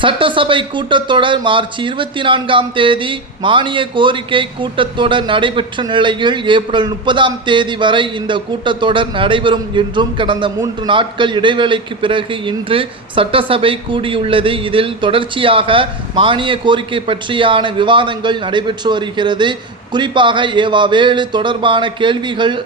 சட்டசபை கூட்டத்தொடர் மார்ச் 24ஆம் தேதி மானிய கோரிக்கை கூட்டத்தொடர் நடைபெற்ற நிலையில் ஏப்ரல் 30ஆம் தேதி வரை இந்த கூட்டத்தொடர் நடைபெறும் என்றும் கடந்த 3 நாட்கள் இடைவேளைக்கு பிறகு இன்று சட்டசபை கூடியுள்ளது. இதில் தொடர்ச்சியாக மானிய கோரிக்கை பற்றியான விவாதங்கள் நடைபெற்று வருகிறது. குறிப்பாக ஏவா வேலு தொடர்பான கேள்விகள்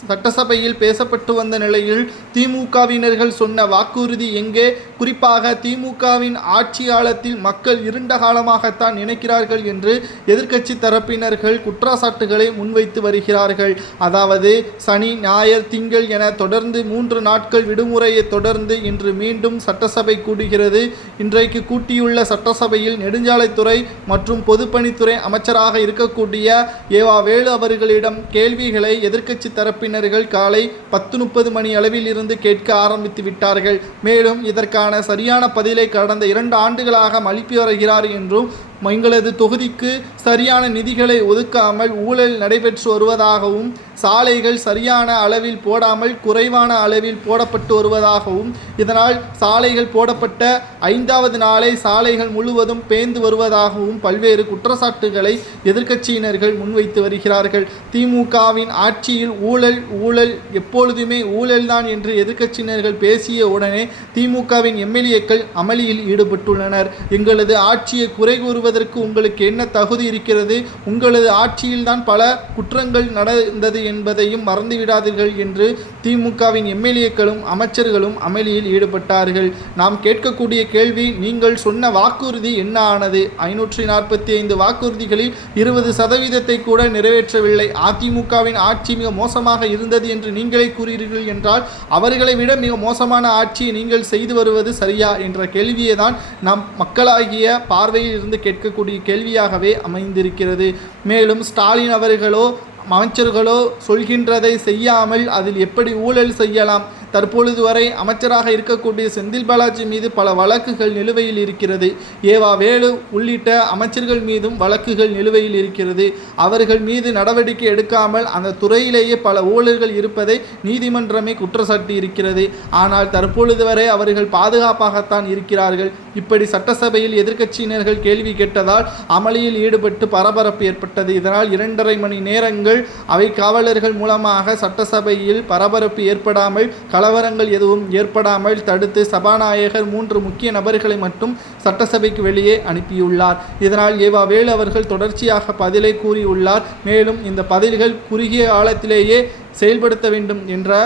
சட்டசபையில் பேசப்பட்டு வந்த நிலையில் திமுகவினர்கள் சொன்ன வாக்குறுதி எங்கே? குறிப்பாக திமுகவின் ஆட்சி காலத்தில் மக்கள் இருண்ட காலமாகத்தான் நினைக்கிறார்கள் என்று எதிர்க்கட்சி தரப்பினர்கள் குற்றச்சாட்டுகளை முன்வைத்து வருகிறார்கள். அதாவது சனி, ஞாயிறு, திங்கள் என தொடர்ந்து 3 நாட்கள் விடுமுறையை தொடர்ந்து இன்று மீண்டும் சட்டசபை கூடுகிறது. இன்றைக்கு கூட்டியுள்ள சட்டசபையில் நெடுஞ்சாலைத்துறை மற்றும் பொதுப்பணித்துறை அமைச்சராக இருக்கக்கூடிய ஏவா வேலு அவர்களிடம் கேள்விகளை எதிர்க்கட்சி தரப்பினர்கள் காலை 10:30 மணி அளவில் இருந்து கேட்க ஆரம்பித்து விட்டார்கள். மேலும் இதற்கான சரியான பதிலை கடந்த 2 ஆண்டுகளாக அளித்து வருகிறார் என்றும் எங்களது தொகுதிக்கு சரியான நிதிகளை ஒதுக்காமல் ஊழல் நடைபெற்று வருவதாகவும் சாலைகள் சரியான அளவில் போடாமல் குறைவான அளவில் போடப்பட்டு வருவதாகவும் இதனால் சாலைகள் போடப்பட்ட 5வது நாளே சாலைகள் முழுவதும் பேந்து வருவதாகவும் பல்வேறு குற்றச்சாட்டுகளை எதிர்க்கட்சியினர்கள் முன்வைத்து வருகிறார்கள். திமுகவின் ஆட்சியில் ஊழல் ஊழல் எப்பொழுதுமே ஊழல்தான் என்று எதிர்க்கட்சியினர்கள் பேசிய உடனே திமுகவின் எம்எல்ஏக்கள் அமளியில் ஈடுபட்டுள்ளனர். எங்களது ஆட்சியை குறை கூறுவதற்கு உங்களுக்கு என்ன தகுதி இருக்கிறது? உங்களது ஆட்சியில்தான் பல குற்றங்கள் நடந்தது என்பதையும் மறந்துவிடாதீர்கள் என்று திமுகவின் எம்எல்ஏக்களும் அமைச்சர்களும் அமளியில் ஈடுபட்டார்கள். நாம் கேட்கக்கூடிய கேள்வி, நீங்கள் சொன்ன வாக்குறுதி என்ன ஆனது? 545 வாக்குறுதிகளில் 20% கூட நிறைவேற்றவில்லை. அதிமுகவின் ஆட்சி மிக மோசமாக இருந்தது என்று நீங்களே கூறுகிறீர்கள் என்றால் அவர்களை விட மிக மோசமான ஆட்சியை நீங்கள் செய்து வருவது சரியா என்ற கேள்வியை தான் நாம் மக்களாகிய பார்வையில் இருந்து கேட்கக்கூடிய கேள்வியாகவே அமைந்திருக்கிறது. மேலும் ஸ்டாலின் அவர்களோ அமைச்சர்களோ சொல்கின்றதை செய்யாமல் அதில் எப்படி ஊழல் செய்யலாம்? தற்பொழுது வரை அமைச்சராக இருக்கக்கூடிய செந்தில் பாலாஜி மீது பல வழக்குகள் நிலுவையில் இருக்கிறது. ஏவா வேலு உள்ளிட்ட அமைச்சர்கள் மீதும் வழக்குகள் நிலுவையில் இருக்கிறது. அவர்கள் மீது நடவடிக்கை எடுக்காமல் அந்த துறையிலேயே பல ஊழல்கள் இருப்பதை நீதிமன்றமே குற்றச்சாட்டி இருக்கிறது. ஆனால் தற்பொழுது வரை அவர்கள் பாதுகாப்பாகத்தான் இருக்கிறார்கள். இப்படி சட்டசபையில் எதிர்க்கட்சியினர்கள் கேள்வி கேட்டதால் அமளியில் ஈடுபட்டு பரபரப்பு ஏற்பட்டது. இதனால் 2.5 மணி நேரங்கள் அவை காவலர்கள் மூலமாக சட்டசபையில் பரபரப்பு ஏற்படாமல் கலவரங்கள் எதுவும் ஏற்படாமல் தடுத்து சபாநாயகர் 3 முக்கிய நபர்களை மட்டும் சட்டசபைக்கு வெளியே அனுப்பியுள்ளார். இதனால் ஏவா வேலு அவர்கள் தொடர்ச்சியாக பதிலை கூறியுள்ளார். மேலும் இந்த பதில்கள் குறுகிய காலத்திலேயே செயல்படுத்த வேண்டும் என்ற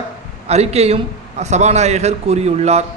அறிக்கையும் சபாநாயகர் கூறியுள்ளார்.